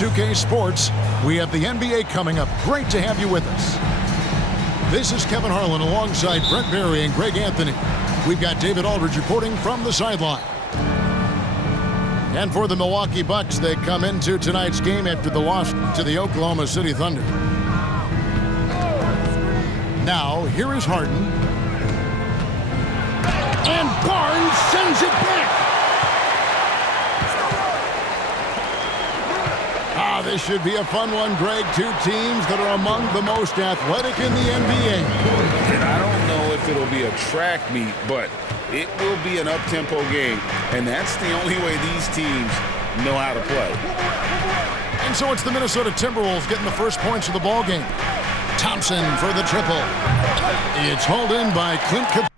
2K Sports, we have the NBA coming up. Great to have you with us. This is Kevin Harlan alongside Brent Barry and Greg Anthony. We've got David Aldridge reporting from the sideline. And for the Milwaukee Bucks, they come into tonight's game after the loss to the Oklahoma City Thunder. Now, here is Harden. And Barnes sends it back. This should be a fun one, Greg. Two teams that are among the most athletic in the NBA. And I don't know if it'll be a track meet, but it will be an up-tempo game. And that's the only way these teams know how to play. And so it's the Minnesota Timberwolves getting the first points of the ball game. Thompson for the triple. It's hauled in by Clint Capela.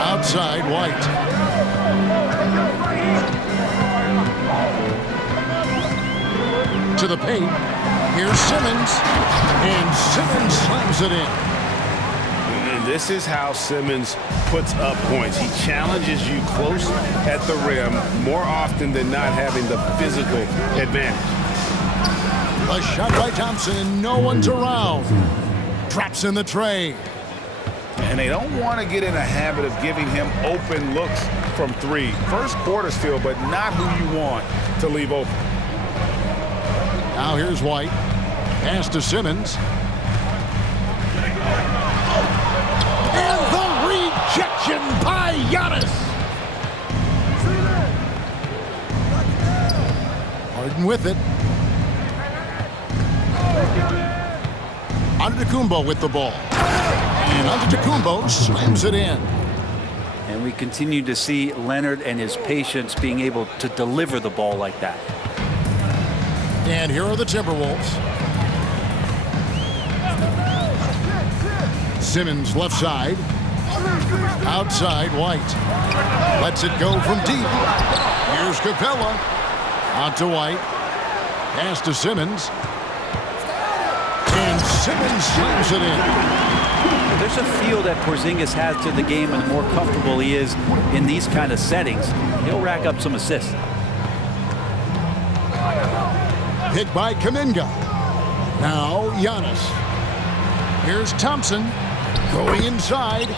Outside, White. To the paint. Here's Simmons. And Simmons slams it in. And this is how Simmons puts up points. He challenges you close at the rim more often than not, having the physical advantage. A shot by Thompson, and no one's around. Traps in the tray. And they don't want to get in a habit of giving him open looks from three. First quarter still, but not who you want to leave open. Now here's White. Pass to Simmons. And the rejection by Giannis. Harden with it. Antetokounmpo with the ball. And Antetokounmpo slams it in. And we continue to see Leonard and his patience being able to deliver the ball like that. And here are the Timberwolves. Simmons left side. Outside, White. Lets it go from deep. Here's Capela. Out to White. Pass to Simmons. And Simmons slams it in. There's a feel that Porzingis has to the game, and the more comfortable he is in these kind of settings, he'll rack up some assists. Hit by Kuminga. Now Giannis. Here's Thompson going inside.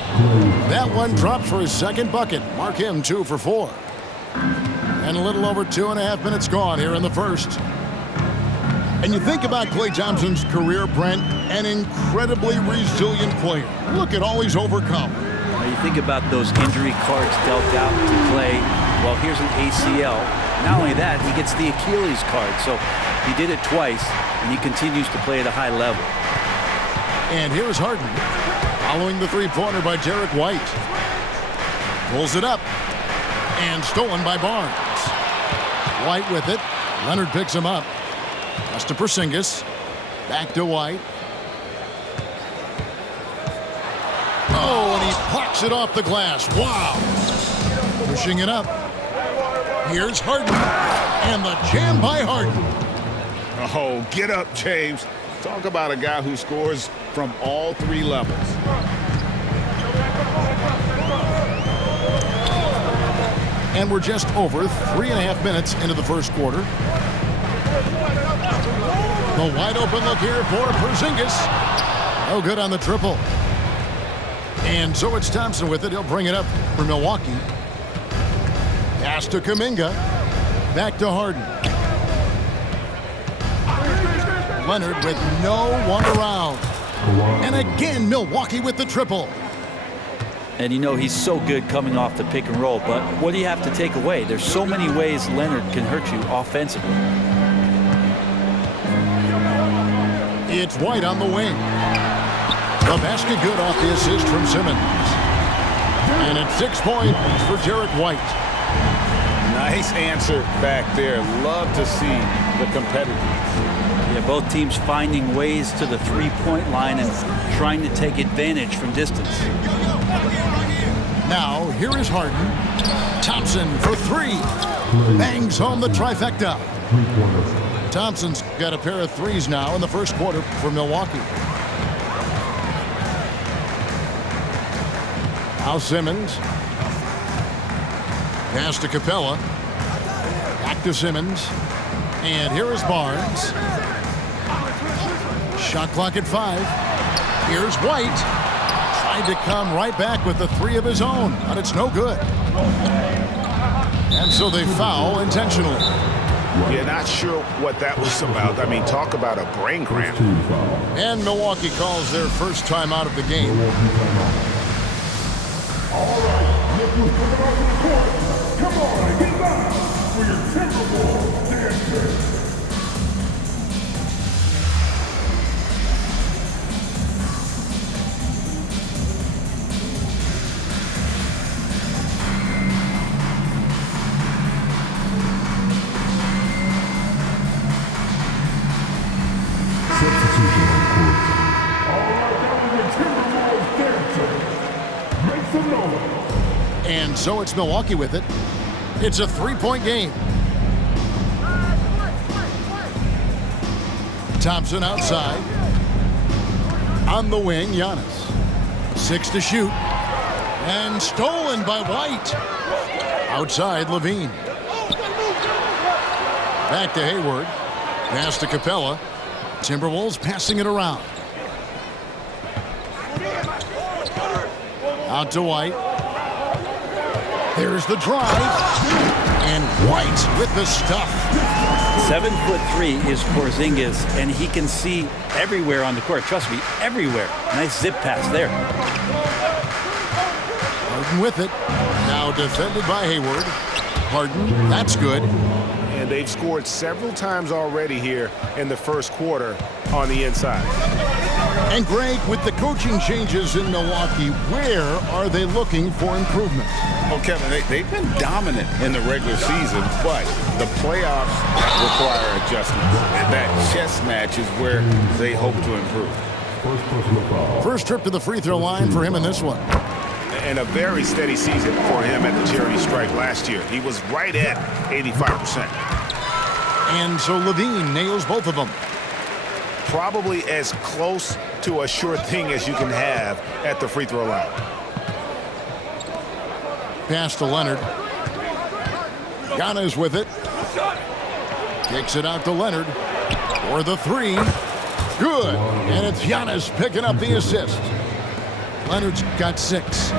That one drops for his second bucket. Mark him 2 for 4. And a little over 2.5 minutes gone here in the first. And you think about Klay Thompson's career, Brent, an incredibly resilient player. Look at all he's overcome. Now you think about those injury cards dealt out to Klay. Well, here's an ACL. Not only that, he gets the Achilles card. So he did it twice, and he continues to play at a high level. And here's Harden, following the three-pointer by Derek White. Pulls it up, and stolen by Barnes. White with it. Leonard picks him up. Pass to Porzingis. Back to White. Oh, and he plucks it off the glass. Wow. Pushing it up. Here's Harden. And the jam by Harden. Oh, get up, James. Talk about a guy who scores from all 3 levels. And we're just over 3.5 minutes into the first quarter. The wide open look here for Porzingis. No good on the triple. And so it's Thompson with it. He'll bring it up for Milwaukee. Pass to Kuminga. Back to Harden. Leonard with no one around. And again, Milwaukee with the triple. And you know he's so good coming off the pick and roll, but what do you have to take away? There's so many ways Leonard can hurt you offensively. It's White on the wing. The basket good off the assist from Simmons. And it's 6 points for Derek White. Nice answer back there. Love to see the competitiveness. Yeah, both teams finding ways to the three-point line and trying to take advantage from distance. Now, here is Harden. Thompson for 3. Bangs home the trifecta. Thompson's got a pair of threes now in the first quarter for Milwaukee. Now Simmons. Pass to Capella. Back to Simmons. And here is Barnes. Shot clock at 5. Here's White. Tried to come right back with the 3 of his own, but it's no good. And so they foul intentionally. Yeah, not sure what that was about. I mean, talk about a brain cramp. And Milwaukee calls their first time out of the game. All right, look who's coming onto the court. Come on and get back for your Timberwolves dancer. Substitution on court. All right, that was your Timberwolves dancer. Make some noise. And so it's Milwaukee with it. It's a 3-point game. Thompson outside. On the wing, Giannis. 6 to shoot. And stolen by White. Outside, Levine. Back to Hayward. Pass to Capella. Timberwolves passing it around. Out to White. There's the drive. And White with the stuff. 7'3" is Porzingis, and he can see everywhere on the court. Trust me, everywhere. Nice zip pass there. Harden with it. Now defended by Hayward. Harden, that's good. And they've scored several times already here in the first quarter on the inside. And Greg, with the coaching changes in Milwaukee, where are they looking for improvement? Well, Kevin, they've been dominant in the regular season, but the playoffs require adjustments. And that chess match is where they hope to improve. First personal foul. First trip to the free throw line for him in this one. And a very steady season for him at the charity stripe last year. He was right at 85%. And so Levine nails both of them. Probably as close to a sure thing as you can have at the free throw line. Pass to Leonard. Giannis with it. Kicks it out to Leonard. For the 3. Good. And it's Giannis picking up the assist. Leonard's got 6.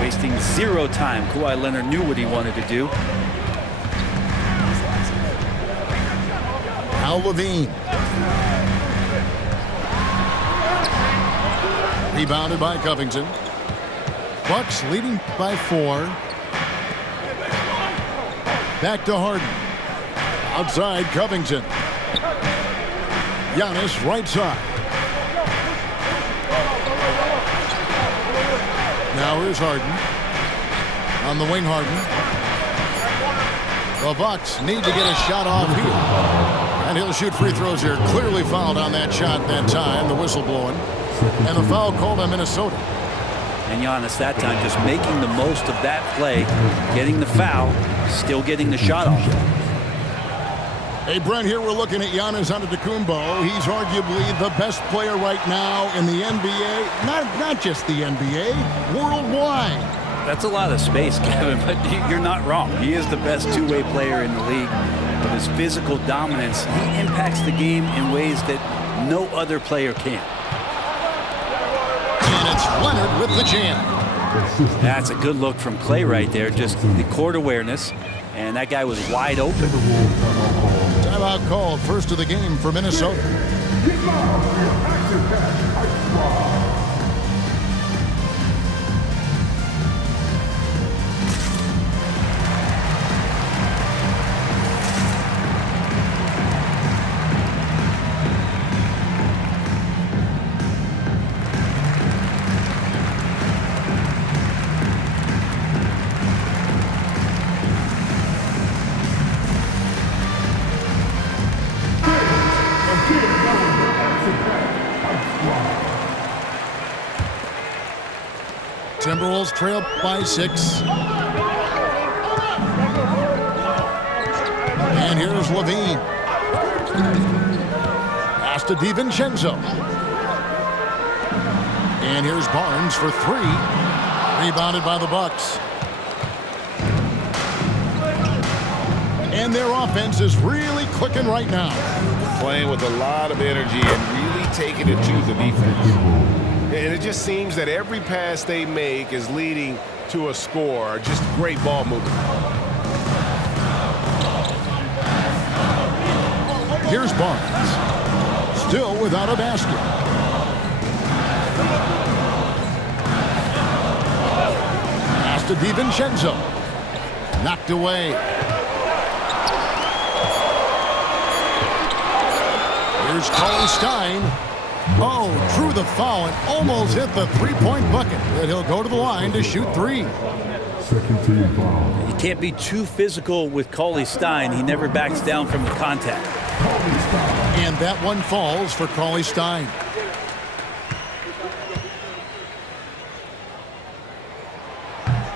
Wasting 0 time. Kawhi Leonard knew what he wanted to do. Now Levine. Rebounded by Covington. Bucks leading by 4. Back to Harden. Outside Covington. Giannis right side. Now here's Harden. On the wing, Harden. The Bucks need to get a shot off here. And he'll shoot free throws here. Clearly fouled on that shot that time. The whistle blowing. And the foul called on Minnesota. And Giannis that time just making the most of that play, getting the foul, still getting the shot off. Hey, Brent, here we're looking at Giannis Antetokounmpo. He's arguably the best player right now in the NBA. Not just the NBA, worldwide. That's a lot of space, Kevin, but you're not wrong. He is the best two-way player in the league. With his physical dominance, he impacts the game in ways that no other player can. And it's Leonard with the jam. That's a good look from Clay right there. Just the court awareness, and that guy was wide open. Timeout called, first of the game for Minnesota. Timberwolves trail by 6. And here's Levine. Pass to DiVincenzo. And here's Barnes for 3. Rebounded by the Bucks. And their offense is really clicking right now. Playing with a lot of energy and really taking it to the defense. And it just seems that every pass they make is leading to a score. Just great ball movement. Here's Barnes. Still without a basket. Pass to DiVincenzo. Knocked away. Here's Cauley Stein. Oh, drew the foul and almost hit the three-point bucket. But he'll go to the line to shoot 3. Second team foul. You can't be too physical with Cauley Stein. He never backs down from the contact. And that one falls for Cauley Stein.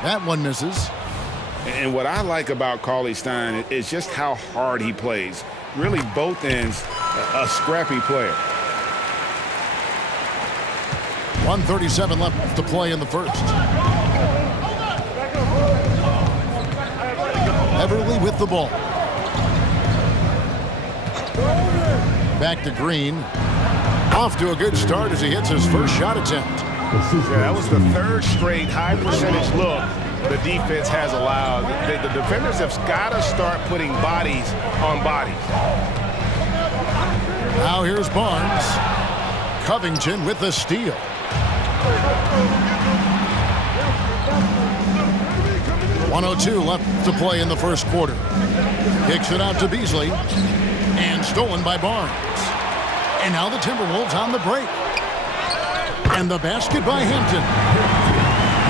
That one misses. And what I like about Cauley Stein is just how hard he plays. Really, both ends, a scrappy player. 1:37 left to play in the first. Beverly with the ball. Back to Green. Off to a good start as he hits his first shot attempt. Yeah, that was the 3rd straight high percentage look the defense has allowed. The defenders have got to start putting bodies on bodies. Now here's Barnes. Covington with the steal. .102 left to play in the first quarter. Kicks it out to Beasley. And stolen by Barnes. And now the Timberwolves on the break. And the basket by Hampton.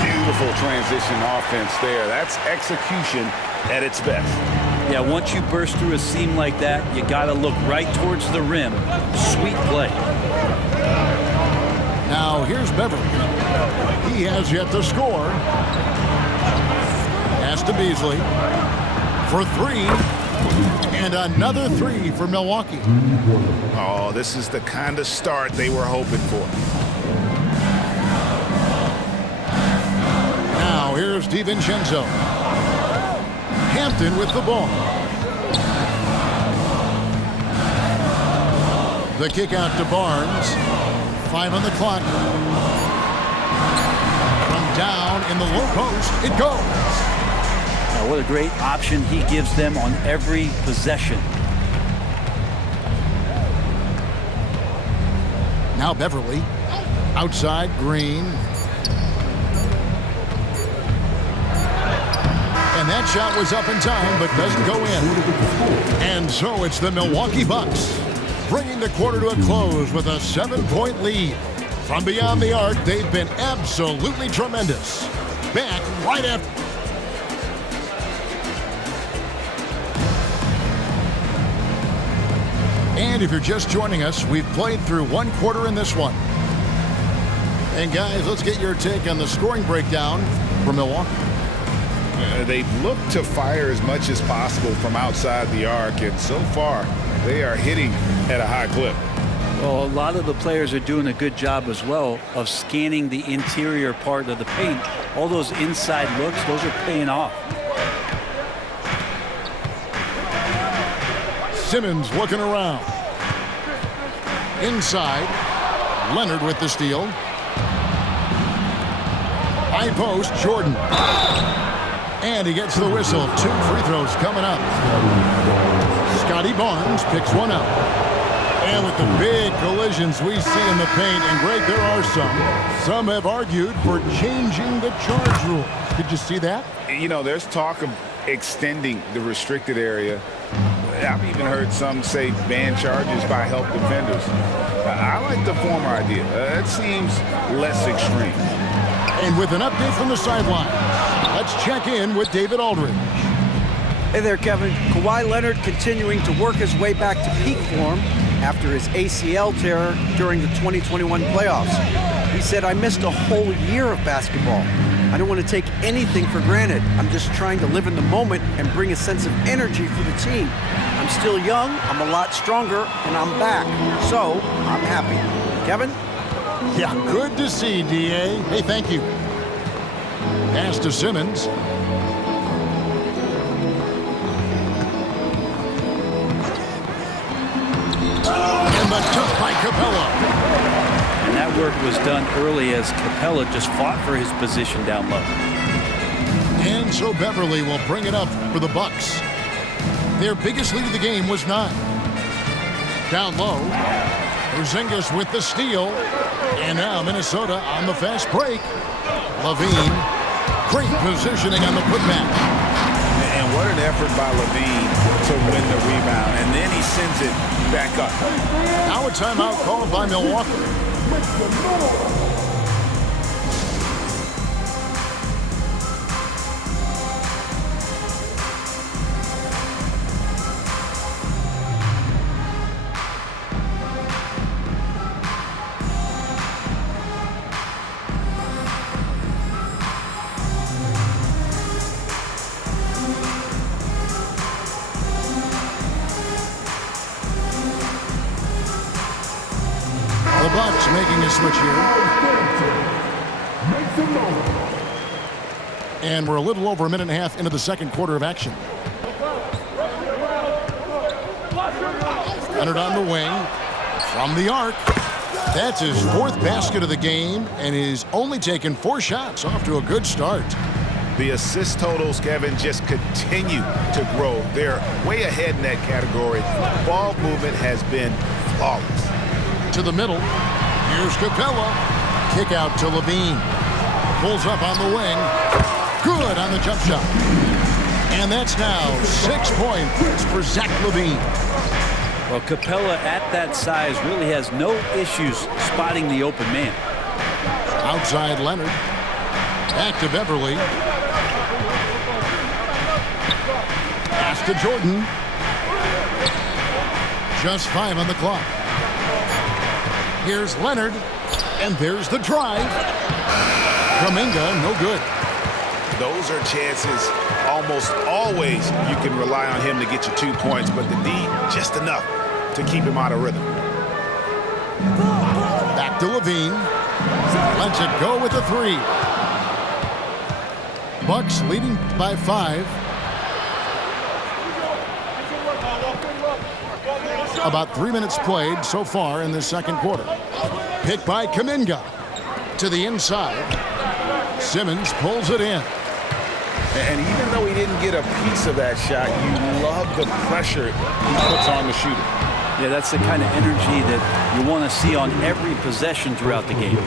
Beautiful transition offense there. That's execution at its best. Yeah, once you burst through a seam like that, you got to look right towards the rim. Sweet play. Now here's Beverly. He has yet to score. Pass to Beasley for 3. And another 3 for Milwaukee. Oh, this is the kind of start they were hoping for. Now here's DiVincenzo. Hampton with the ball. The kick out to Barnes. 5 on the clock. From down in the low post, it goes. Now, what a great option he gives them on every possession. Now Beverly. Outside, Green. And that shot was up in time, but doesn't go in. And so it's the Milwaukee Bucks, bringing the quarter to a close with a 7-point lead. From beyond the arc, they've been absolutely tremendous. Back right after. And if you're just joining us, we've played through 1 quarter in this one. And guys, let's get your take on the scoring breakdown for Milwaukee. They've looked to fire as much as possible from outside the arc, and so far they are hitting at a high clip. Well, a lot of the players are doing a good job as well of scanning the interior part of the paint. All those inside looks, those are paying off. Simmons looking around. Inside, Leonard with the steal. High post, Jordan. And he gets the whistle. 2 free throws coming up. Scotty Barnes picks one up. And with the big collisions we see in the paint, and Greg, there are some have argued for changing the charge rule. Did you see that? You know, there's talk of extending the restricted area. I've even heard some say ban charges by help defenders. I like the former idea. It seems less extreme. And with an update from the sideline, let's check in with David Aldridge. Hey there, Kevin. Kawhi Leonard continuing to work his way back to peak form after his ACL tear during the 2021 playoffs. He said, "I missed a whole year of basketball. I don't want to take anything for granted. I'm just trying to live in the moment and bring a sense of energy for the team. I'm still young, I'm a lot stronger, and I'm back. So, I'm happy. Kevin? Yeah, good to see, D.A. Hey, thank you. Pass to Simmons. And the dunk by Capella. And that work was done early as Capella just fought for his position down low. And so Beverly will bring it up for the Bucks. Their biggest lead of the game was 9. Down low, Porzingis with the steal. And now Minnesota on the fast break. LaVine, great positioning on the putback. And what an effort by LaVine to win the rebound. And then he sends it back up. Now a timeout called by Milwaukee. The Bucks making a switch here. And we're a little over a minute and a half into the second quarter of action. Leonard on the wing. From the arc. That's his 4th basket of the game and he's only taken 4 shots. Off to a good start. The assist totals, Kevin, just continue to grow. They're way ahead in that category. Ball movement has been flawless. To the middle. Here's Capella. Kick out to LaVine. Pulls up on the wing. Good on the jump shot. And that's now 6 points for Zach LaVine. Well, Capella at that size really has no issues spotting the open man. Outside Leonard. Back to Beverly. Pass to Jordan. Just 5 on the clock. Here's Leonard, and there's the drive. Kuminga, no good. Those are chances almost always you can rely on him to get you 2 points, but the D, just enough to keep him out of rhythm. Back to LaVine. Lets it go with a 3. Bucks leading by 5. About 3 minutes played so far in this second quarter. Pick by Kuminga to the inside. Simmons pulls it in. And even though he didn't get a piece of that shot, you love the pressure he puts on the shooter. Yeah, that's the kind of energy that you want to see on every possession throughout the game.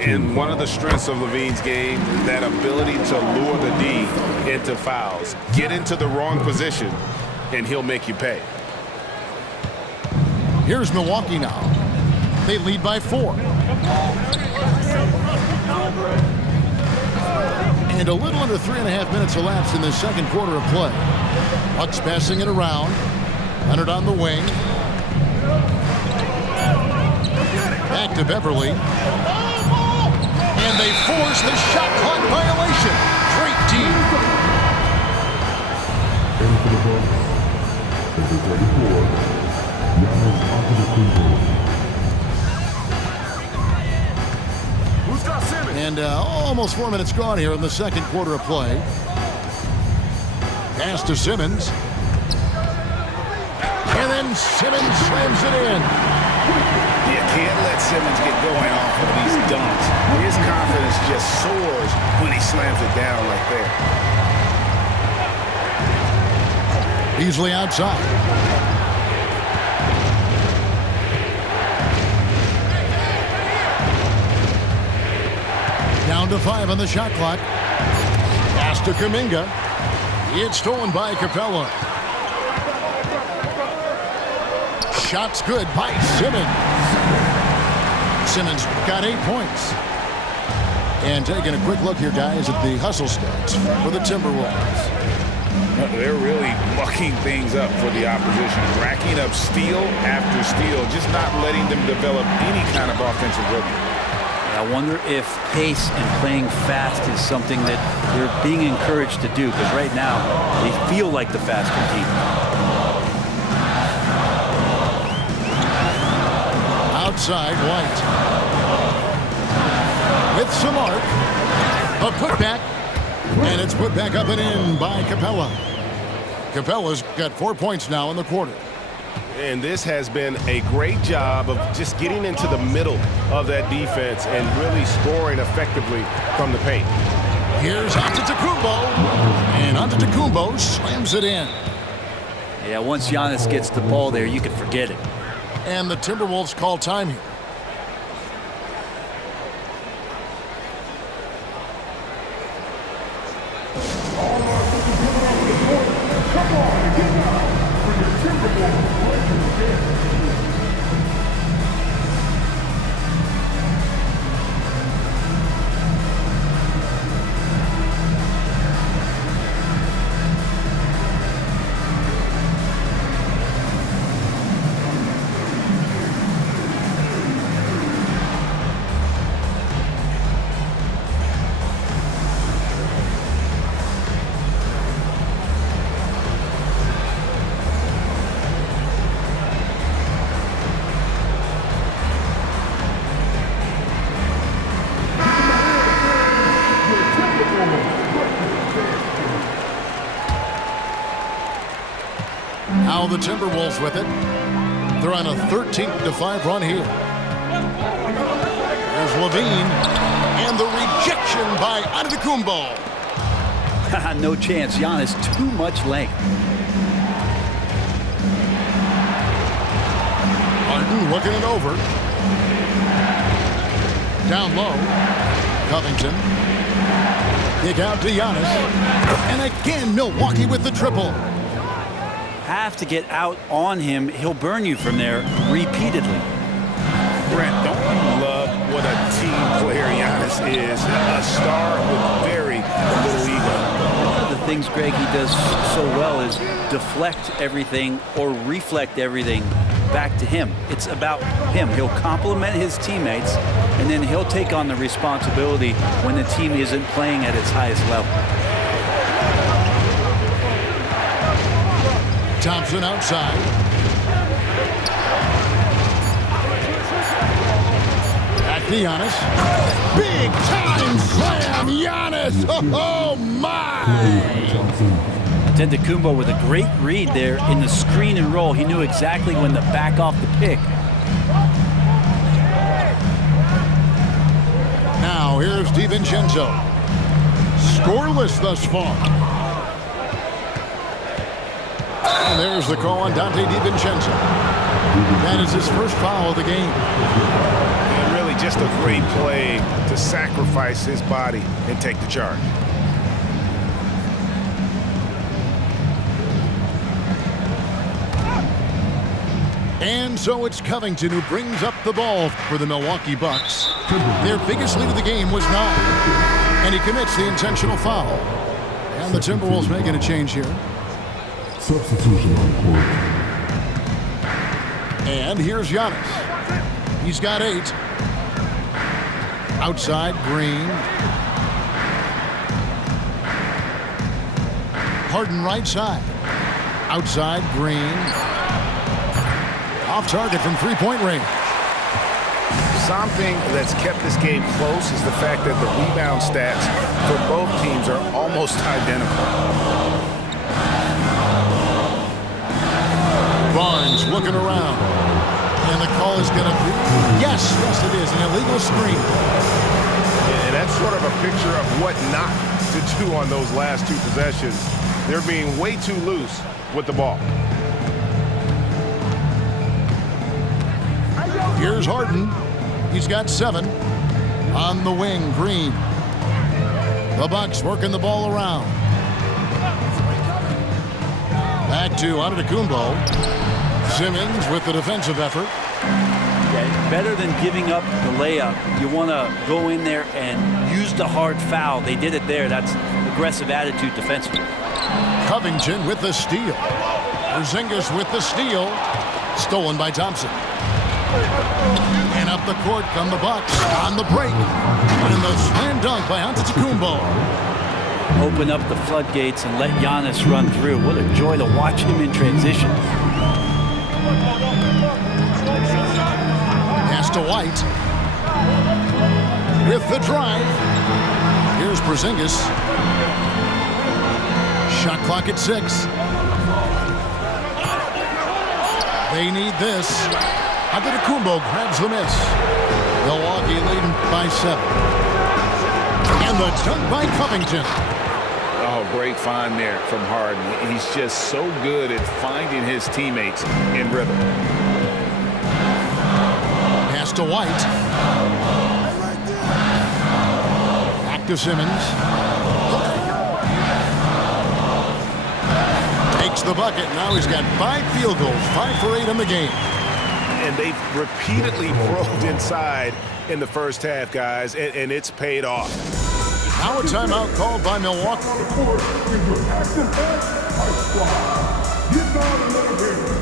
And one of the strengths of LaVine's game, that ability to lure the D into fouls. Get into the wrong position, and he'll make you pay. Here's Milwaukee now. They lead by 4. And a little under 3.5 minutes elapsed in the second quarter of play. Bucks passing it around. Leonard on the wing. Back to Beverly. And they force the shot clock violation. Great team. And for the Bucks, number 34, Giannis Antetokounmpo. Who's got Simmons? And almost 4 minutes gone here in the second quarter of play. Pass to Simmons. And then Simmons slams it in. You can't let Simmons get going off of these dunks. His confidence just soars when he slams it down like that. Easily outside. Down to 5 on the shot clock. Pass to Kuminga. It's stolen by Capella. Shot's good by Simmons. Simmons got 8 points. And taking a quick look here, guys, at the hustle stats for the Timberwolves. They're really mucking things up for the opposition, racking up steal after steal, just not letting them develop any kind of offensive rhythm. I wonder if pace and playing fast is something that they're being encouraged to do, because right now they feel like the faster team. Outside, White. With some arc. A putback. And it's put back up and in by Capella. Capella's got 4 points now in the quarter. And this has been a great job of just getting into the middle of that defense and really scoring effectively from the paint. Here's Antetokounmpo. And Antetokounmpo slams it in. Yeah, once Giannis gets the ball there, you can forget it. And the Timberwolves call time here. Now the Timberwolves with it. They're on a 13-5 run here. There's Levine. And the rejection by Antetokounmpo. No chance. Giannis, too much length. Harden looking it over. Down low. Covington. Kick out to Giannis. And again, Milwaukee with the triple. Have to get out on him. He'll burn you from there repeatedly. Brent, don't you love what a team player Giannis is? A star with very little ego. One of the things, Greg, he does so well is deflect everything or reflect everything back to him. It's about him. He'll compliment his teammates, and then he'll take on the responsibility when the team isn't playing at its highest level. Thompson outside. Back to Giannis. Big time slam, Giannis! Oh my! Antetokounmpo with a great read there in the screen and roll. He knew exactly when to back off the pick. Now here's DiVincenzo. Scoreless thus far. And there's the call on Donte DiVincenzo. That is his first foul of the game. And really just a great play to sacrifice his body and take the charge. And so it's Covington who brings up the ball for the Milwaukee Bucks. Their biggest lead of the game was 9. And he commits the intentional foul. And the Timberwolves making a change here. Substitution on court. And here's Giannis. He's got 8. Outside, Green. Harden right side. Outside, Green. Off target from three-point range. Something that's kept this game close is the fact that the rebound stats for both teams are almost identical. Barnes looking around. And the call is going to be, yes, it is, an illegal screen. And that's sort of a picture of what not to do on those last 2 possessions. They're being way too loose with the ball. Here's Harden. He's got 7. On the wing, Green. The Bucks working the ball around. Back to Antetokounmpo. Simmons with the defensive effort. Yeah, better than giving up the layup. You want to go in there and use the hard foul. They did it there. That's aggressive attitude defensively. Covington with the steal. Porzingis with the steal. Stolen by Thompson. And a Up the court come the Bucks on the break. And the slam dunk by Antetokounmpo. Open up the floodgates and let Giannis run through. What a joy to watch him in transition. Pass to White. With the drive. Here's Porzingis. Shot clock at 6. They need this. Antetokounmpo grabs the miss. Milwaukee leading by 7. And the dunk by Covington. Oh, great find there from Harden. He's just so good at finding his teammates in rhythm. Pass to White. Back to Simmons. Takes the bucket. Now he's got 5 field goals, 5 for 8 in the game. And they've repeatedly probed inside in the first half, guys, and it's paid off. Now a timeout called by Milwaukee. The court is the Action Pack Ice Squad. Get down and let him hear it.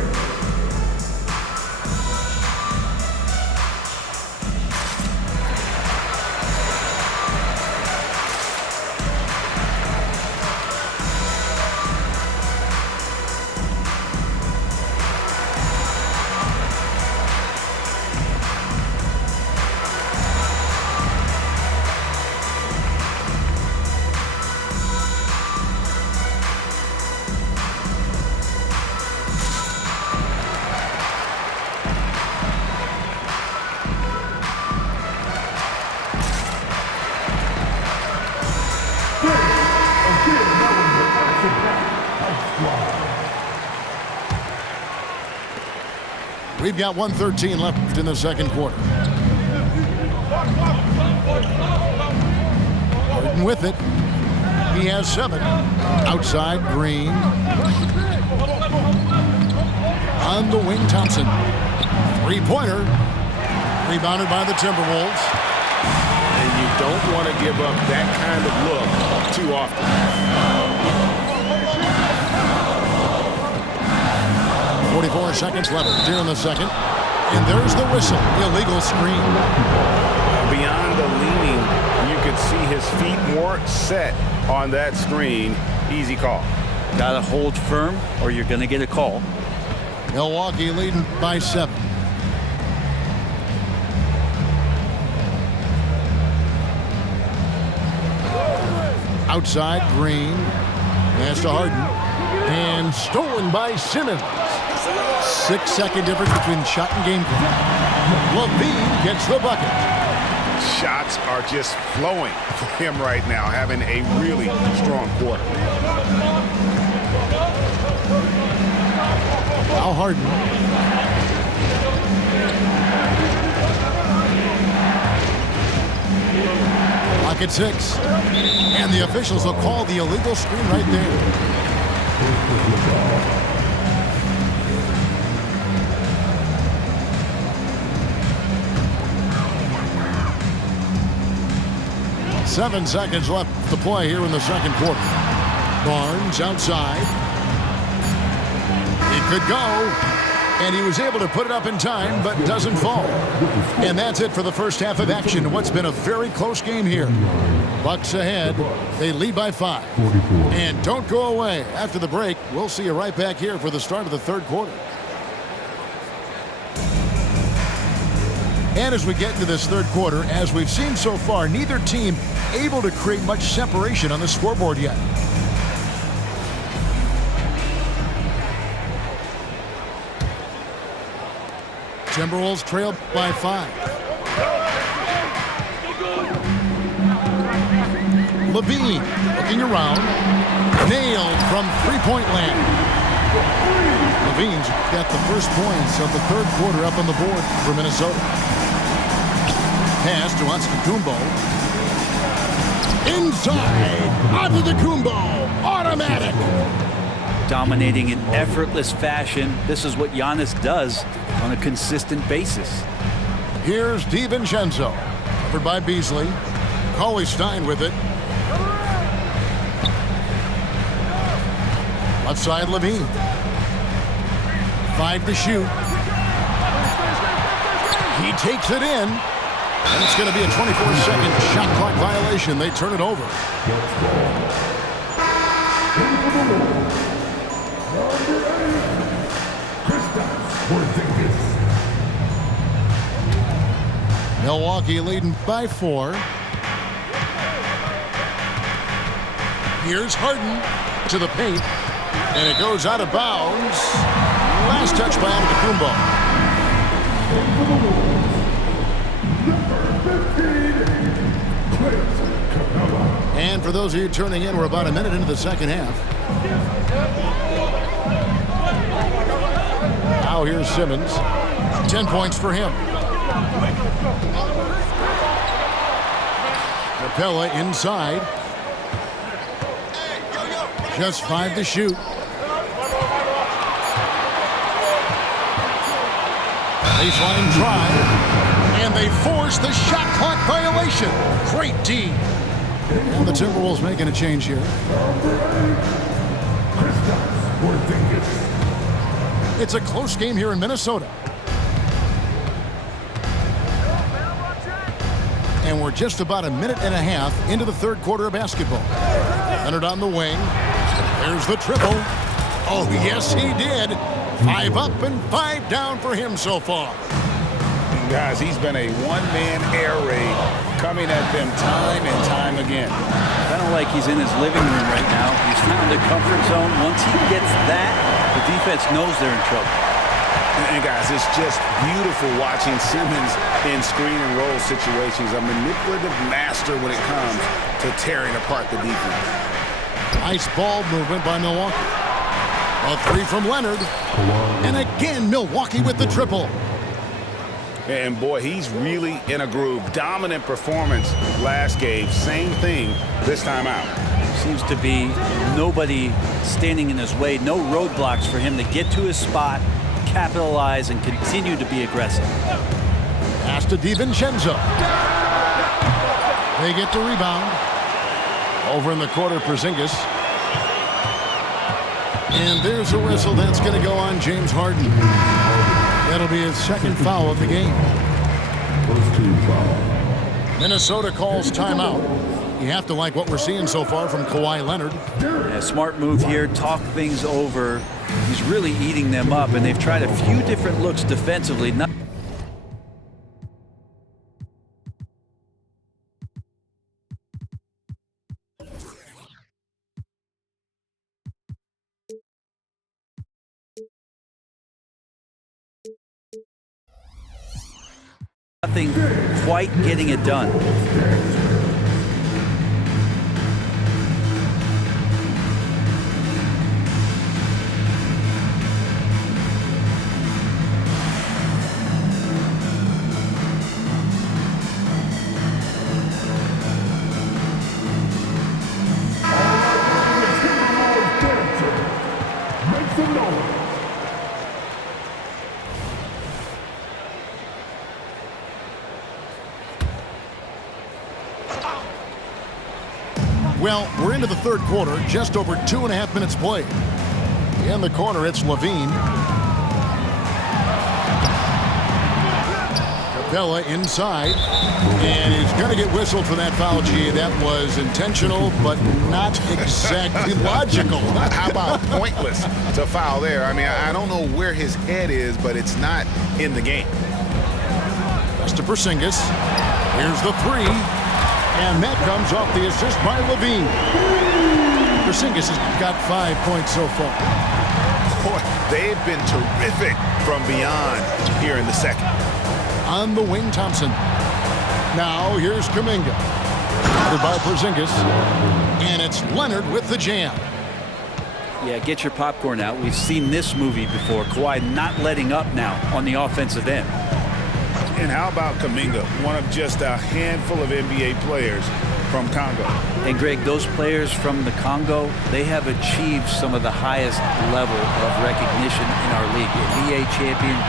We've got 1:13 left in the second quarter. Harden with it. He has 7. Outside, Green. On the wing, Thompson. 3-pointer. Rebounded by the Timberwolves. And you don't want to give up that kind of look too often. 44 seconds left here in the second. And there's the whistle. Illegal screen. Beyond the leaning, you could see his feet more set on that screen. Easy call. Gotta hold firm or you're gonna get a call. Milwaukee leading by 7. Outside, Green. Pass to Harden. And stolen by Simmons. 6-second difference between shot and game clock. LaVine gets the bucket. Shots are just flowing for him right now, having a really strong quarter. Now Harden. Clock at 6. And the officials will call the illegal screen right there. 7 seconds left to play here in the second quarter. Barnes outside. It could go. And he was able to put it up in time, but doesn't fall. And that's it for the first half of action. What's been a very close game here. Bucks ahead. They lead by 5. And don't go away. After the break, we'll see you right back here for the start of the third quarter. And as we get into this third quarter, as we've seen so far, neither team able to create much separation on the scoreboard yet. Timberwolves trail by 5. LaVine looking around. Nailed from three-point land. LaVine's got the first points of the third quarter up on the board for Minnesota. Pass to Antetokounmpo. Inside. Antetokounmpo. Automatic. Dominating in effortless fashion. This is what Giannis does on a consistent basis. Here's DiVincenzo. Covered by Beasley. Cauley-Stein with it. Left side, LaVine. 5 to shoot. He takes it in. And it's going to be a 24-second shot clock violation. They turn it over. Milwaukee leading by 4. Here's Harden to the paint. And it goes out of bounds. Last touch by Antetokounmpo. And for those of you turning in, we're about a minute into the second half. Now here's Simmons. 10 points for him. Capella inside. Just 5 to shoot. Baseline drive. And they force the shot clock violation. Great D. And the Timberwolves making a change here. It's a close game here in Minnesota. And we're just about a minute and a half into the third quarter of basketball. Leonard on the wing. There's the triple. Oh, yes, he did. 5 up and 5 down for him so far. Guys, he's been a one-man air raid coming at them time and time again. I don't like he's in his living room right now. He's found a comfort zone. Once he gets that, the defense knows they're in trouble. And guys, it's just beautiful watching Simmons in screen and roll situations. A manipulative master when it comes to tearing apart the defense. Nice ball movement by Milwaukee. A 3 from Leonard. And again, Milwaukee with the triple. And boy, he's really in a groove. Dominant performance last game. Same thing this time out. Seems to be nobody standing in his way. No roadblocks for him to get to his spot, capitalize, and continue to be aggressive. Pass to DiVincenzo. They get the rebound. Over in the corner, Porzingis. And there's a whistle that's going to go on James Harden. That'll be his second foul of the game. Minnesota calls timeout. You have to like what we're seeing so far from Kawhi Leonard. Yeah, smart move here. Talk things over. He's really eating them up, and they've tried a few different looks defensively. Nothing quite getting it done. Make some noise. Well, we're into the third quarter, just over 2.5 minutes played. In the corner, it's Levine. Capella inside, and he's going to get whistled for that foul, G. That was intentional, but not exactly logical. How about pointless to foul there? I mean, I don't know where his head is, but it's not in the game. That's to Porzingis. Here's the 3. And that comes off the assist by Levine. Porzingis has got 5 points so far. Boy, they've been terrific from beyond here in the second. On the wing, Thompson. Now here's Kuminga. Covered by Porzingis. And it's Leonard with the jam. Yeah, get your popcorn out. We've seen this movie before. Kawhi not letting up now on the offensive end. And how about Kuminga, one of just a handful of NBA players from Congo. And Greg, those players from the Congo, they have achieved some of the highest level of recognition in our league. NBA champion,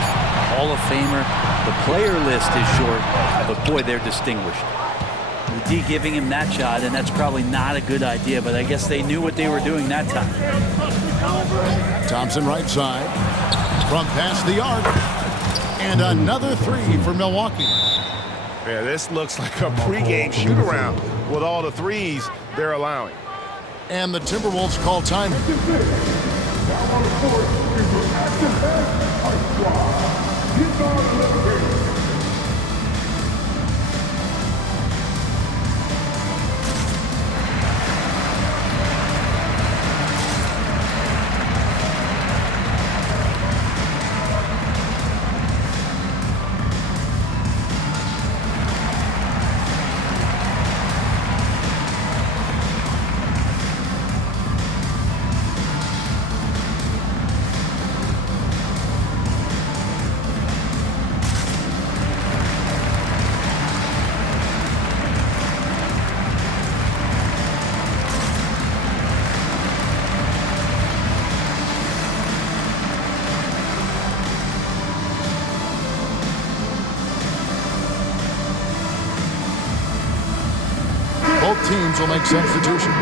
Hall of Famer. The player list is short, but boy, they're distinguished. The D giving him that shot, and that's probably not a good idea, but I guess they knew what they were doing that time. Thompson right side. From past the arc. And another three for Milwaukee. Yeah, this looks like a pregame shoot-around with all the threes they're allowing. And the Timberwolves call time. Now on the court is your action-packed ice squad. Get on the elevator. Both teams will make substitutions.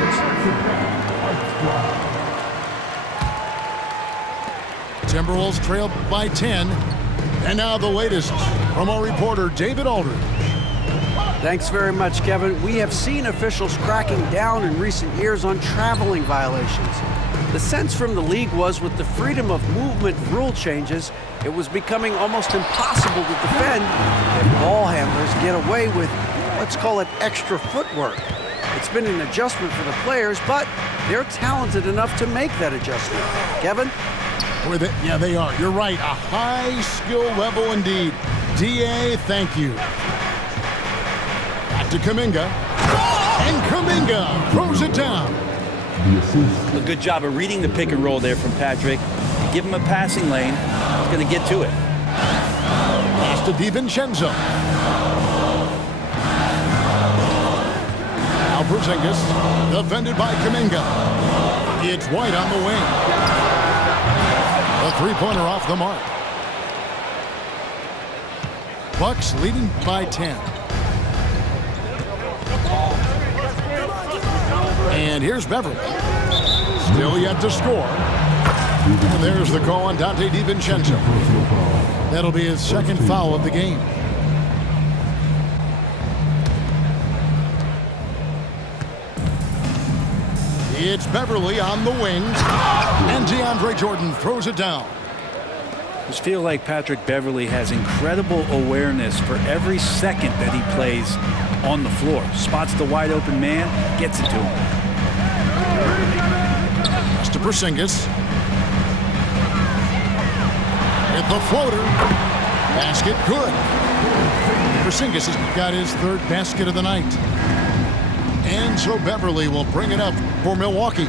Timberwolves trail by 10. And now the latest from our reporter, David Aldridge. Thanks very much, Kevin. We have seen officials cracking down in recent years on traveling violations. The sense from the league was with the freedom of movement rule changes, it was becoming almost impossible to defend if ball handlers get away with, let's call it, extra footwork. It's been an adjustment for the players, but they're talented enough to make that adjustment. Kevin? Yeah, they are. You're right. A high skill level indeed. DA, thank you. Back to Kuminga. And Kuminga throws it down. A good job of reading the pick and roll there from Patrick. Give him a passing lane. He's going to get to it. Pass to DiVincenzo. Now Porzingis, defended by Kuminga. It's White on the wing. A three-pointer off the mark. Bucks leading by 10. And here's Beverly. Still yet to score. And there's the call on Donte DiVincenzo. That'll be his second foul of the game. It's Beverly on the wing. And DeAndre Jordan throws it down. I just feel like Patrick Beverly has incredible awareness for every second that he plays on the floor. Spots the wide open man, gets it to him. Pass to Porzingis. Hit the floater. Basket good. Porzingis has got his third basket of the night. And so Beverly will bring it up for Milwaukee.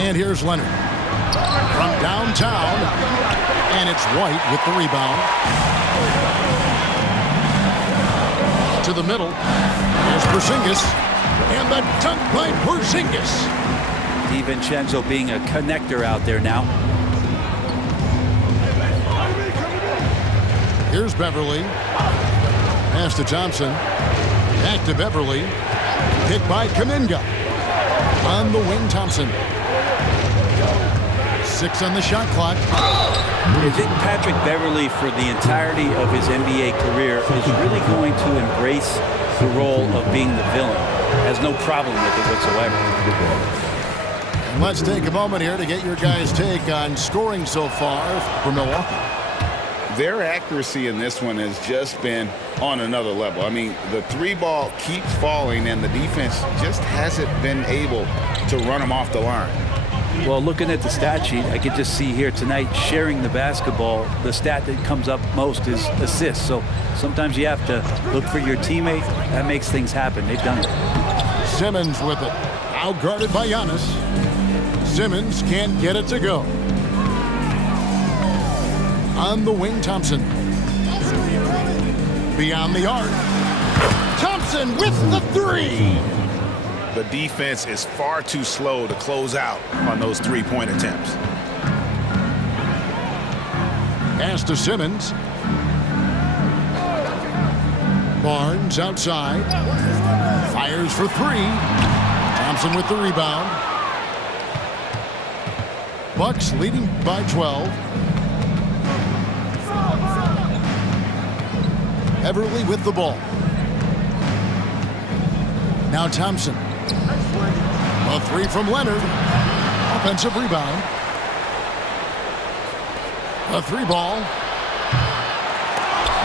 And here's Leonard. From downtown. And it's White with the rebound. To the middle. Here's Porzingis. And the dunk by Porzingis. DiVincenzo being a connector out there now. Here's Beverly. Pass to Thompson. Back to Beverly. Hit by Kuminga. On the wing, Thompson. 6 on the shot clock. I think Patrick Beverly, for the entirety of his NBA career, is really going to embrace the role of being the villain. Has no problem with it whatsoever. And let's take a moment here to get your guys' take on scoring so far for Milwaukee. Their accuracy in this one has just been on another level. I mean, the three ball keeps falling, and the defense just hasn't been able to run them off the line. Well, looking at the stat sheet, I could just see here tonight, sharing the basketball, the stat that comes up most is assists. So sometimes you have to look for your teammate. That makes things happen. They've done it. Simmons with it. Out guarded by Giannis. Simmons can't get it to go. On the wing, Thompson. Beyond the arc. Thompson with the three. The defense is far too slow to close out on those three-point attempts. Pass to Simmons. Barnes outside. Fires for three. Thompson with the rebound. Bucks leading by 12. Everly with the ball. Now Thompson. A three from Leonard. Offensive rebound. A three ball.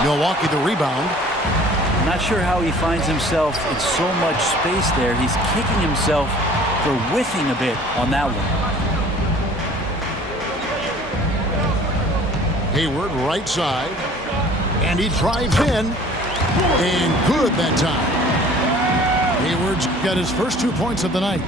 Milwaukee the rebound. Not sure how he finds himself in so much space there. He's kicking himself for whiffing a bit on that one. Hayward right side. And he drives in. And good that time. Hayward's got his first 2 points of the night.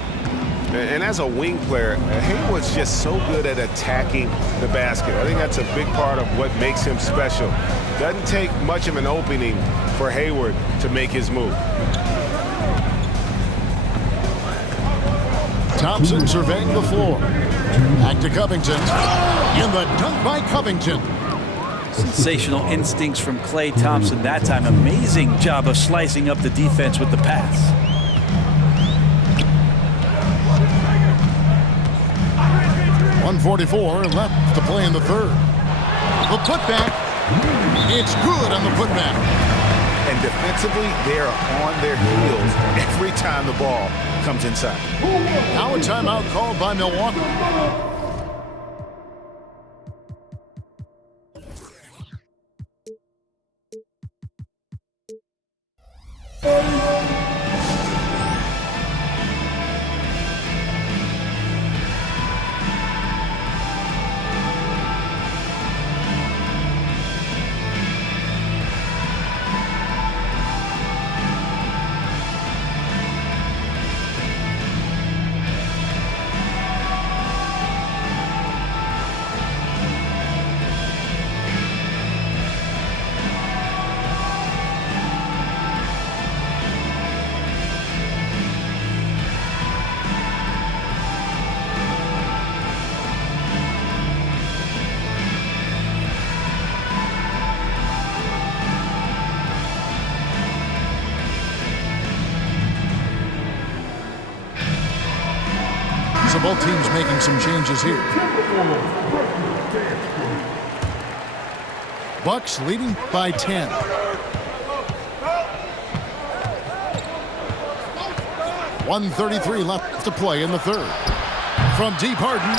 And as a wing player, Hayward's just so good at attacking the basket. I think that's a big part of what makes him special. Doesn't take much of an opening for Hayward to make his move. Thompson surveying the floor. Back to Covington. And the dunk by Covington. Sensational instincts from Klay Thompson that time. Amazing job of slicing up the defense with the pass. .144 left to play in the third. The putback. It's good on the putback. And defensively, they're on their heels every time the ball comes inside. Now a timeout called by Milwaukee. So both teams making some changes here. Bucks leading by 10. .133 left to play in the third. From deep, Harden.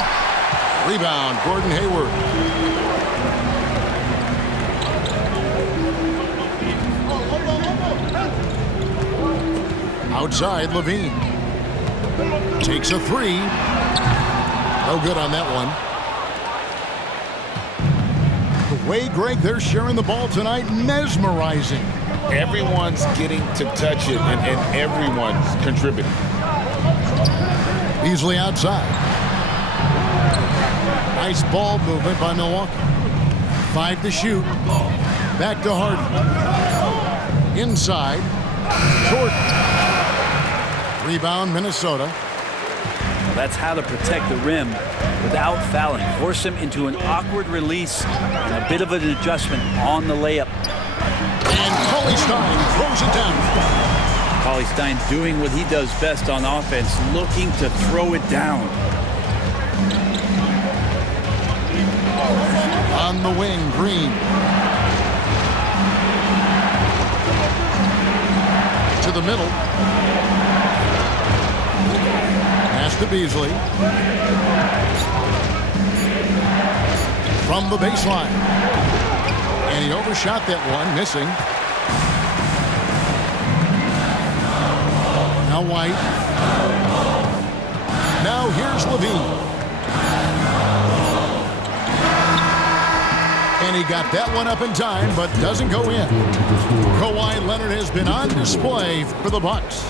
Rebound, Gordon Hayward. Outside, Levine. Takes a three. No good on that one. The way, Greg, they're sharing the ball tonight, mesmerizing. Everyone's getting to touch it, and everyone's contributing. Beasley outside. Nice ball movement by Milwaukee. 5 to shoot. Back to Harden. Inside. Jordan. Rebound, Minnesota. That's how to protect the rim without fouling. Force him into an awkward release and a bit of an adjustment on the layup. And Cauley-Stein throws it down. Cauley-Stein doing what he does best on offense, looking to throw it down. On the wing, Green. To the middle. Pass to Beasley. From the baseline. And he overshot that one, missing. Now White. Now here's Levine. And he got that one up in time, but doesn't go in. Kawhi Leonard has been on display for the Bucks.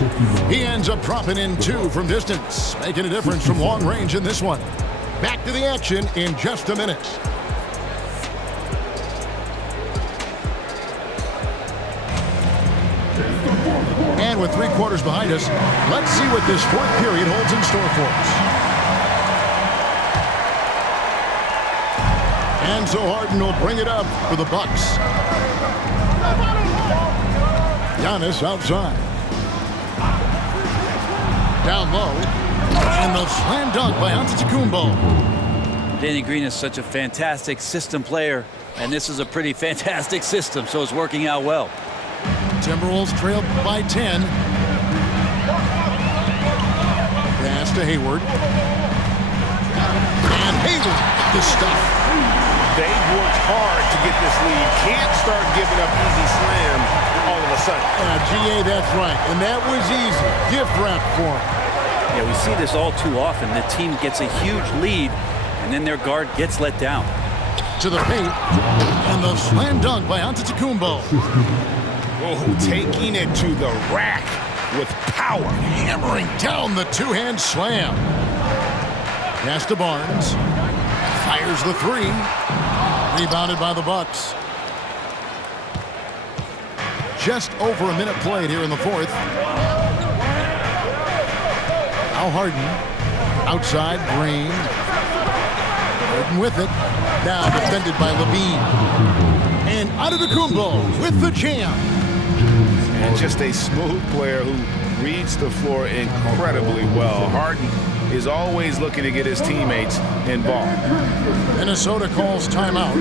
He ends up dropping in 2 from distance, making a difference from long range in this one. Back to the action in just a minute. And with 3 quarters behind us, let's see what this 4th period holds in store for us. And so Harden will bring it up for the Bucks. Giannis outside. Down low. And the slam dunk by Antetokounmpo. Danny Green is such a fantastic system player, and this is a pretty fantastic system, so it's working out well. Timberwolves trail by 10. Pass to Hayward. And Hayward, the stuff. They've worked hard to get this lead. Can't start giving up easy slams all of a sudden. GA, that's right. And that was easy. Gift wrap for him. Yeah, we see this all too often. The team gets a huge lead, and then their guard gets let down. To the paint. And the slam dunk by Antetokounmpo. Oh, taking it to the rack with power. Hammering down the two-hand slam. Pass to Barnes. Fires the three. Rebounded by the Bucks. Just over a minute played here in the fourth. Al Harden. Outside, Green. Harden with it. Now defended by Levine. And Antetokounmpo with the jam. And just a smooth player who reads the floor incredibly well. Harden is always looking to get his teammates involved. Minnesota calls timeout.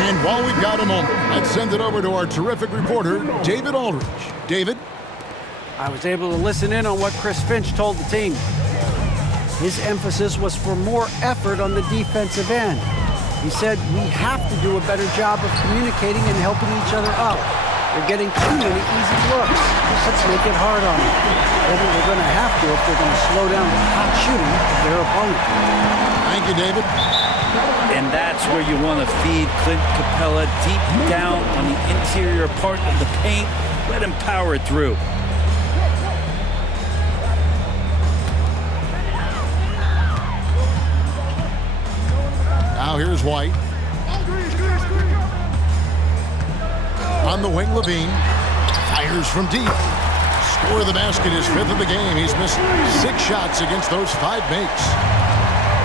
And while we've got a moment, let's send it over to our terrific reporter, David Aldridge. David? I was able to listen in on what Chris Finch told the team. His emphasis was for more effort on the defensive end. He said we have to do a better job of communicating and helping each other out. They're getting too many easy looks. Let's make it hard on them. They're going to have to if they're going to slow down the hot shooting of their opponent. Thank you, David. And that's where you want to feed Clint Capella deep down on the interior part of the paint. Let him power it through. Now here's White. On the wing, Levine. Fires from deep. Score of the basket, his fifth of the game. He's missed 6 shots against those 5 makes.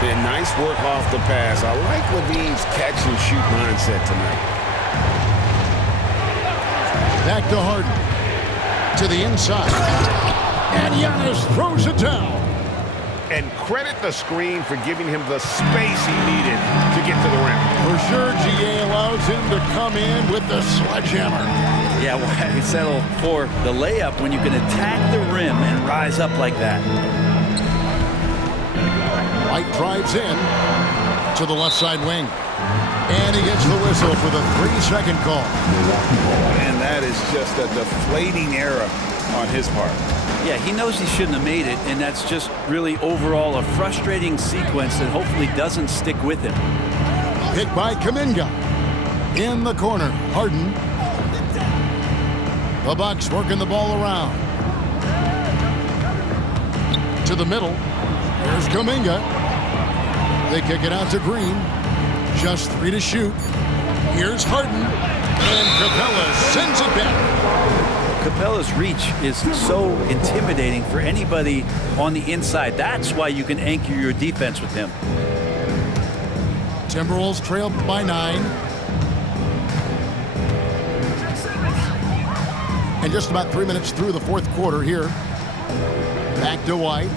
Been nice work off the pass. I like Levine's catch-and-shoot mindset tonight. Back to Harden. To the inside. And Giannis throws it down. And credit the screen for giving him the space he needed to get to the rim. For sure, GA allows him to come in with the sledgehammer. Yeah, why settle for the layup when you can attack the rim and rise up like that? White drives in to the left side wing. And he gets the whistle for the 3-second call. And that is just a deflating error on his part. Yeah, he knows he shouldn't have made it, and that's just really overall a frustrating sequence that hopefully doesn't stick with him. Pick by Kuminga. In the corner, Harden. The Bucks working the ball around. To the middle. There's Kuminga. They kick it out to Green. Just 3 to shoot. Here's Harden. And Capella sends it back. Capella's reach is so intimidating for anybody on the inside. That's why you can anchor your defense with him. Timberwolves trail by 9. And just about 3 minutes through the fourth quarter here. Back to White.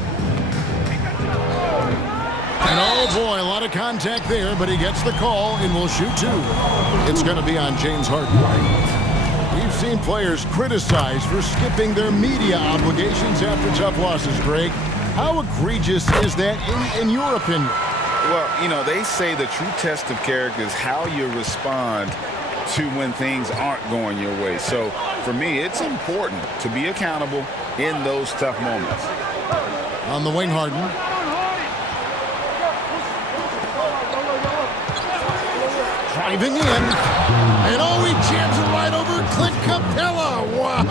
And oh boy, a lot of contact there, but he gets the call and will shoot 2. It's going to be on James Harden. We've seen players criticized for skipping their media obligations after tough losses, Greg. How egregious is that in your opinion? Well, you know, they say the true test of character is how you respond to when things aren't going your way. So for me, it's important to be accountable in those tough moments. On the wing, Harden. Driving in. And oh, he jams it right over Clint Capella. Wow.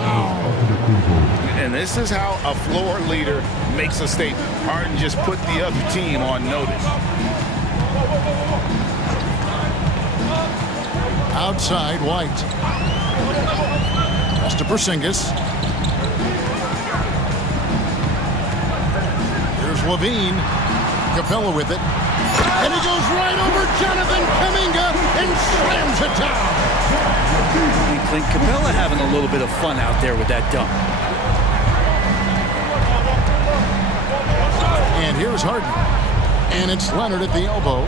And this is how a floor leader makes a statement. Harden just put the other team on notice. Outside, White. Pass to Porzingis. Here's Levine. Capella with it. And he goes right over Jonathan Kuminga and slams it down. And Clint Capella having a little bit of fun out there with that dunk. And here's Harden. And it's Leonard at the elbow.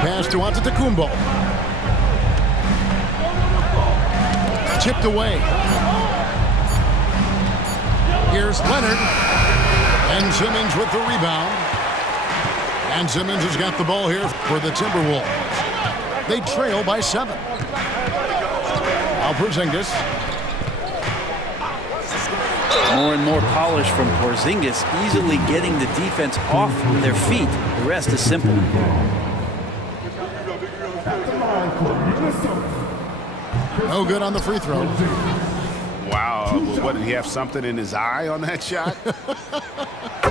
Pass to Antetokounmpo. Chipped away. Here's Leonard. And Simmons with the rebound. And Simmons has got the ball here for the Timberwolves. They trail by 7. Now Porzingis. More and more polish from Porzingis, easily getting the defense off their feet. The rest is simple. No good on the free throw. Wow, what, did he have something in his eye on that shot?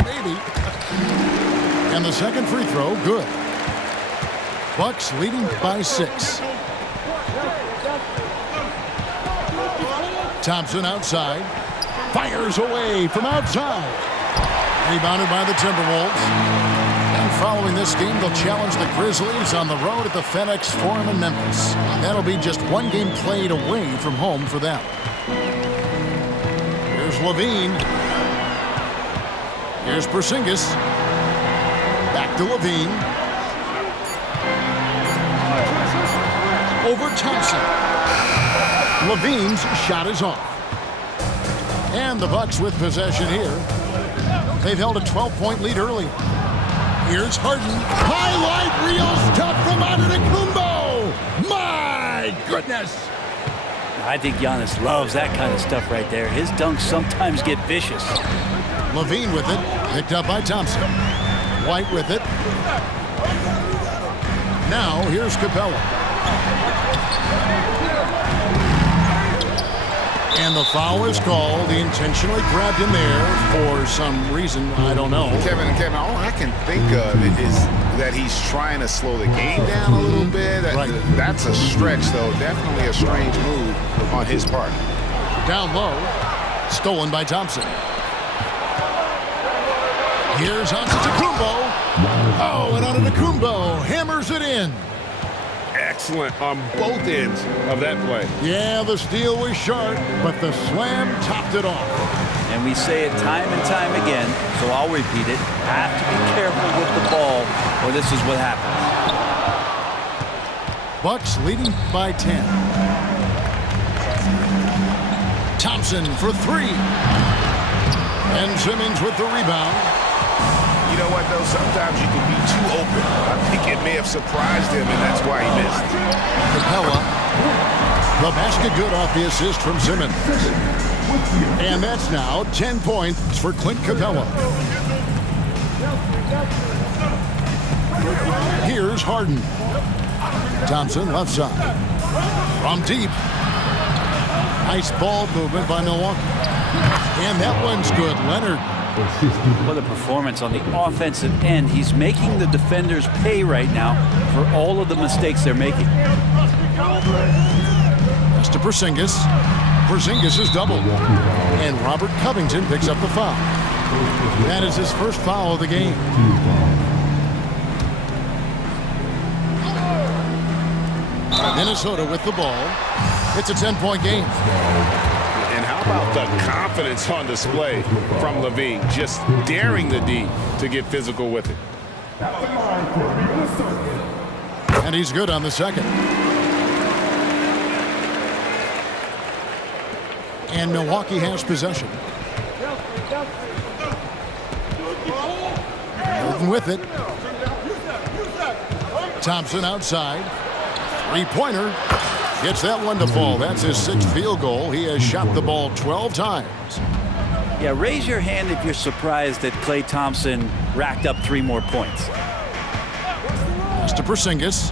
Maybe. And the second free throw, good. Bucks leading by 6. Thompson outside. Fires away from outside. Rebounded by the Timberwolves. And following this game, they'll challenge the Grizzlies on the road at the FedEx Forum in Memphis. That'll be just one game played away from home for them. Here's Levine. Here's Porzingis. Back to Levine. Over Thompson. Levine's shot is off. And the Bucks with possession here. They've held a 12-point lead early. Here's Harden. Highlight reel stuff from Antetokounmpo. My goodness. I think Giannis loves that kind of stuff right there. His dunks sometimes get vicious. Levine with it. Picked up by Thompson. White with it. Now here's Capella. And the foul is called. He intentionally grabbed him there for some reason. I don't know. Kevin, all I can think of is that he's trying to slow the game down a little bit. Right. That's a stretch, though. Definitely a strange move on his part. Down low. Stolen by Thompson. Here's Antetokounmpo. Oh, and Antetokounmpo hammers it in. Excellent on both ends of that play. Yeah, the steal was sharp, but the slam topped it off. And we say it time and time again, so I'll repeat it. Have to be careful with the ball, or this is what happens. Bucks leading by 10. Thompson for 3. And Simmons with the rebound. You know what, though? Sometimes you can be too open. I think it may have surprised him, and that's why he missed. Capella. The basket good off the assist from Simmons. And that's now 10 points for Clint Capella. Here's Harden. Thompson left side. From deep. Nice ball movement by Milwaukee. And that one's good. Leonard. What a performance on the offensive end. He's making the defenders pay right now for all of the mistakes they're making. Pass to Porzingis. Porzingis is doubled. And Robert Covington picks up the foul. That is his first foul of the game. Minnesota with the ball. It's a 10-point game. And how about the confidence on display from Levine, just daring the D to get physical with it. And he's good on the second. And Milwaukee has possession. Harden with it. Thompson outside. Three-pointer. Gets that one to fall. That's his 6th field goal. He has shot the ball 12 times. Yeah, raise your hand if you're surprised that Klay Thompson racked up 3 more points. Pass to Porzingis.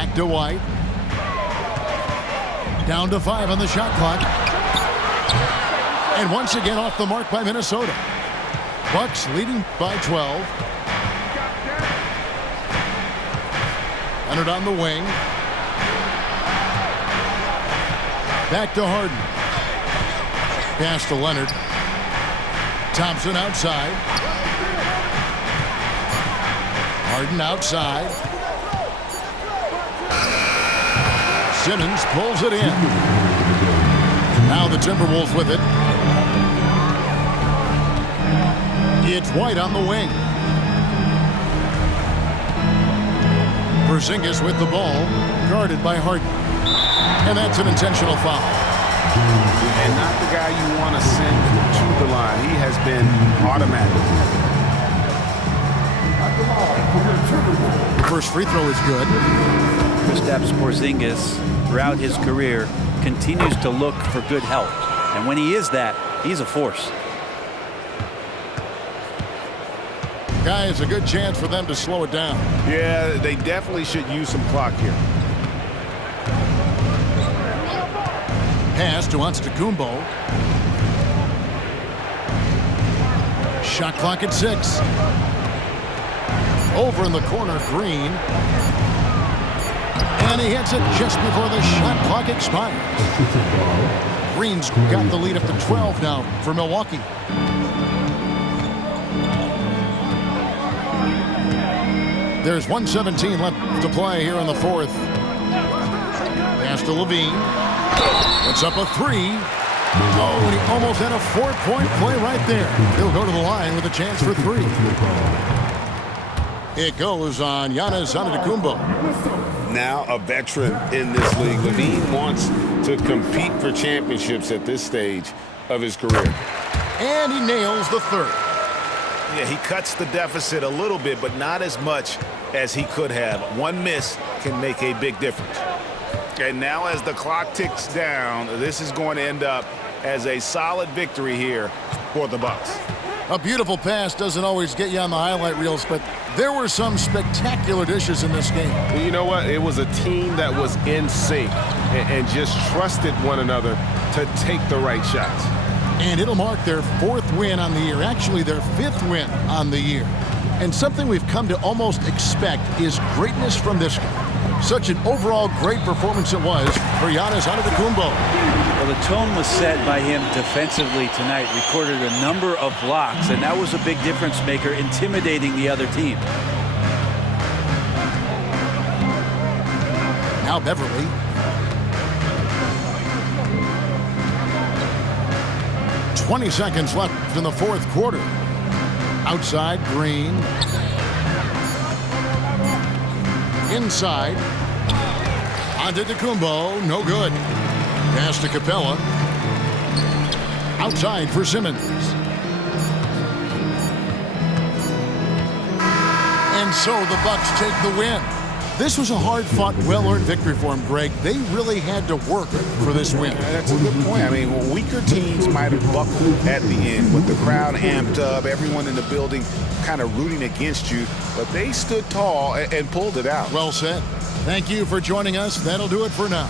Back to White. Down to 5 on the shot clock. And once again off the mark by Minnesota. Bucks leading by 12. Leonard on the wing. Back to Harden. Pass to Leonard. Thompson outside. Harden outside. Simmons pulls it in. Now the Timberwolves with it. It's White on the wing. Porzingis with the ball, guarded by Harden. And that's an intentional foul. And not the guy you want to send to the line. He has been automatic. The first free throw is good. Kristaps Porzingis, throughout his career, continues to look for good help. And when he is that, he's a force. Guys, a good chance for them to slow it down. Yeah, they definitely should use some clock here. Pass to Antetokounmpo. Shot clock at 6. Over in the corner, Green. And he hits it just before the shot clock expires. Green's got the lead up to 12 now for Milwaukee. There's 1:17 left to play here in the fourth. Pass to Levine. It's up a 3. Oh, and he almost had a 4-point play right there. He'll go to the line with a chance for 3. It goes on Giannis Antetokounmpo. Now a veteran in this league. Levine wants to compete for championships at this stage of his career. And he nails the third. Yeah, he cuts the deficit a little bit, but not as much as he could have. One miss can make a big difference. And now as the clock ticks down, this is going to end up as a solid victory here for the Bucks. A beautiful pass doesn't always get you on the highlight reels, but there were some spectacular dishes in this game. You know what? It was a team that was in sync and just trusted one another to take the right shots. And it'll mark their 4th win on the year, actually their 5th win on the year. And something we've come to almost expect is greatness from this guy. Such an overall great performance it was for Giannis Antetokounmpo. Well, the tone was set by him defensively tonight. Recorded a number of blocks, and that was a big difference maker, intimidating the other team. Now Beverly. "20 seconds left in the fourth quarter. Outside, Green. Inside. Antetokounmpo, no good. Pass to Capella. Outside for Simmons. And so the Bucks take the win. This was a hard-fought, well-earned victory for them, Greg. They really had to work for this win. That's a good point. I mean, weaker teams might have buckled at the end with the crowd amped up, everyone in the building kind of rooting against you, but they stood tall and pulled it out. Well said. Thank you for joining us. That'll do it for now.